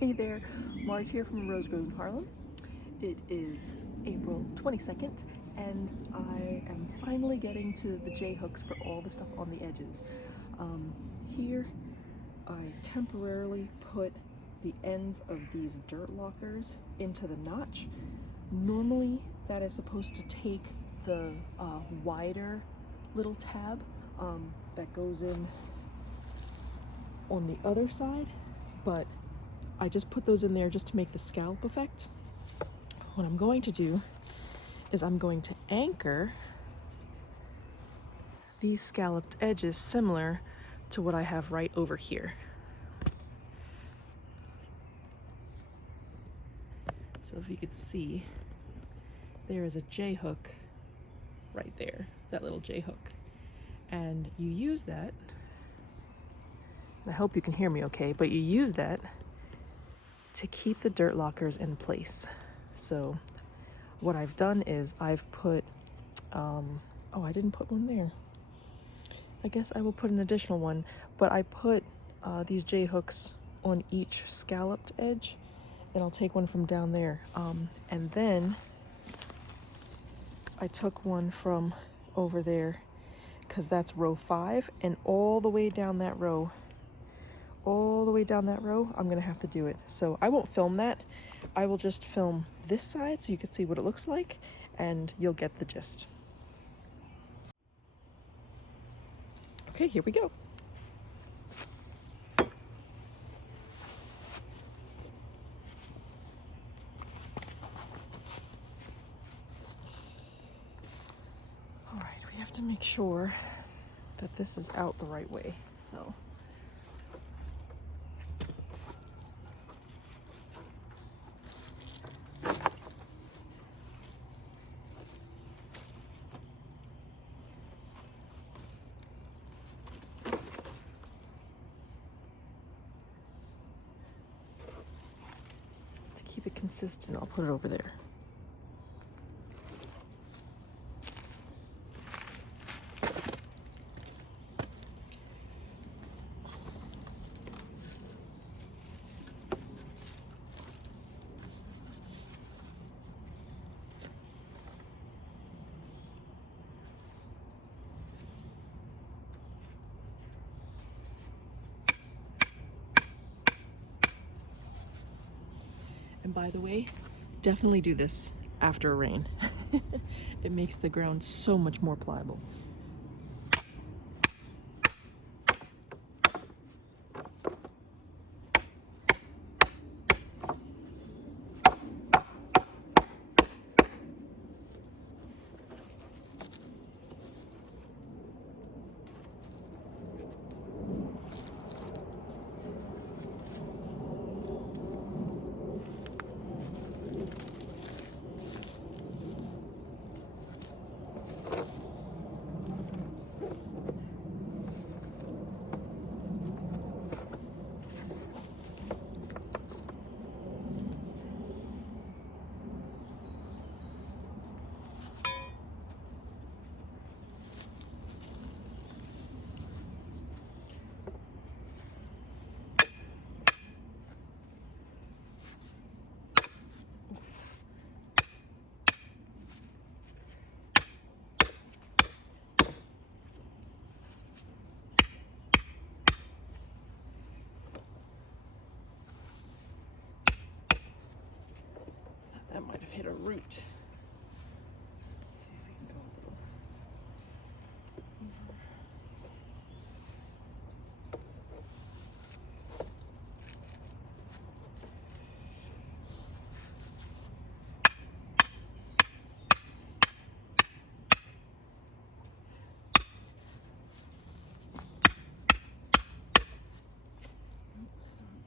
Hey there, Marge here from Rose Grows in Harlem. It is April 22nd, and I am finally getting to the J-hooks for all the stuff on the edges. Here, I temporarily put the ends of these dirt lockers into the notch. Normally, that is supposed to take the wider little tab that goes in on the other side, but I just put those in there just to make the scallop effect. What I'm going to do is I'm going to anchor these scalloped edges similar to what I have right over here. So if you could see, there is a J-hook right there, that little J-hook. And you use that, I hope you can hear me okay, but you use that to keep the dirt lockers in place. So what I've done is I've put, oh, I didn't put one there. I guess I will put an additional one, but I put these J-hooks on each scalloped edge, and I'll take one from down there. And then I took one from over there, because that's row 5, and all the way down that row, I'm gonna have to do it. So I won't film that. I will just film this side so you can see what it looks like, and you'll get the gist. Okay, here we go. All right, we have to make sure that this is out the right way, so. To keep it consistent, I'll put it over there. And by the way, definitely do this after a rain. It makes the ground so much more pliable. That might have hit a root. Let's see if we can go a little.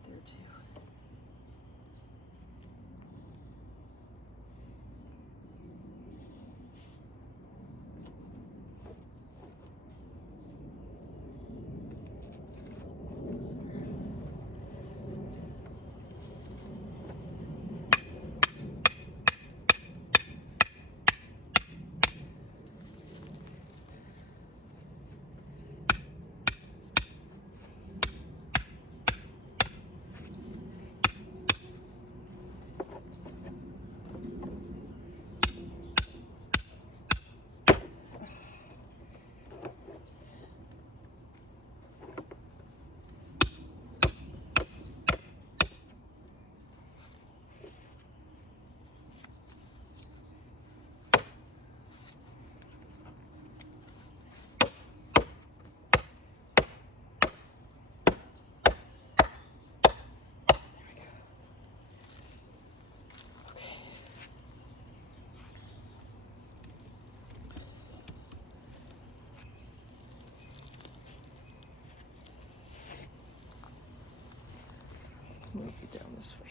There too. Let's move you down this way.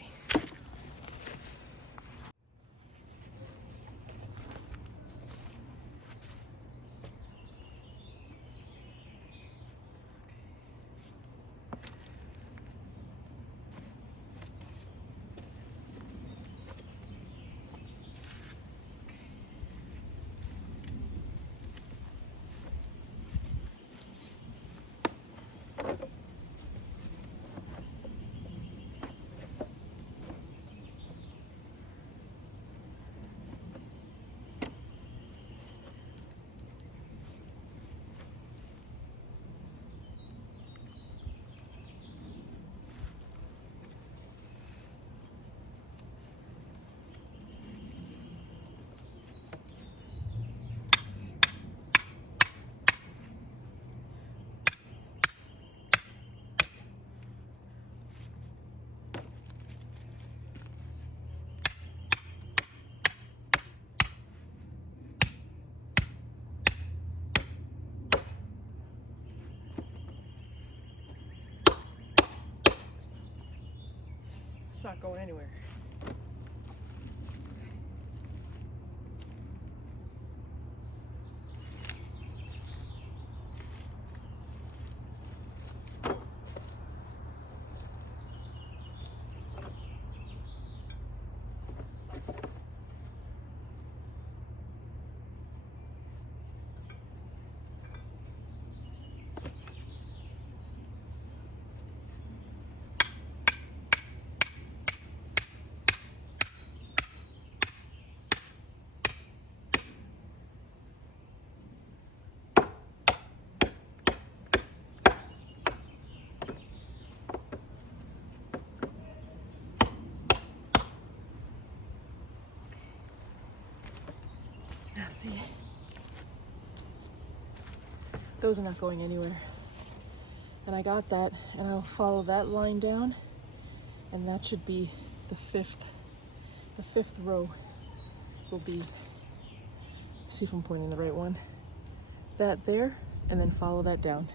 It's not going anywhere. Now see, those are not going anywhere. And I got that, and I'll follow that line down, and that should be the fifth row will be, see if I'm pointing the right one, that there, and then follow that down.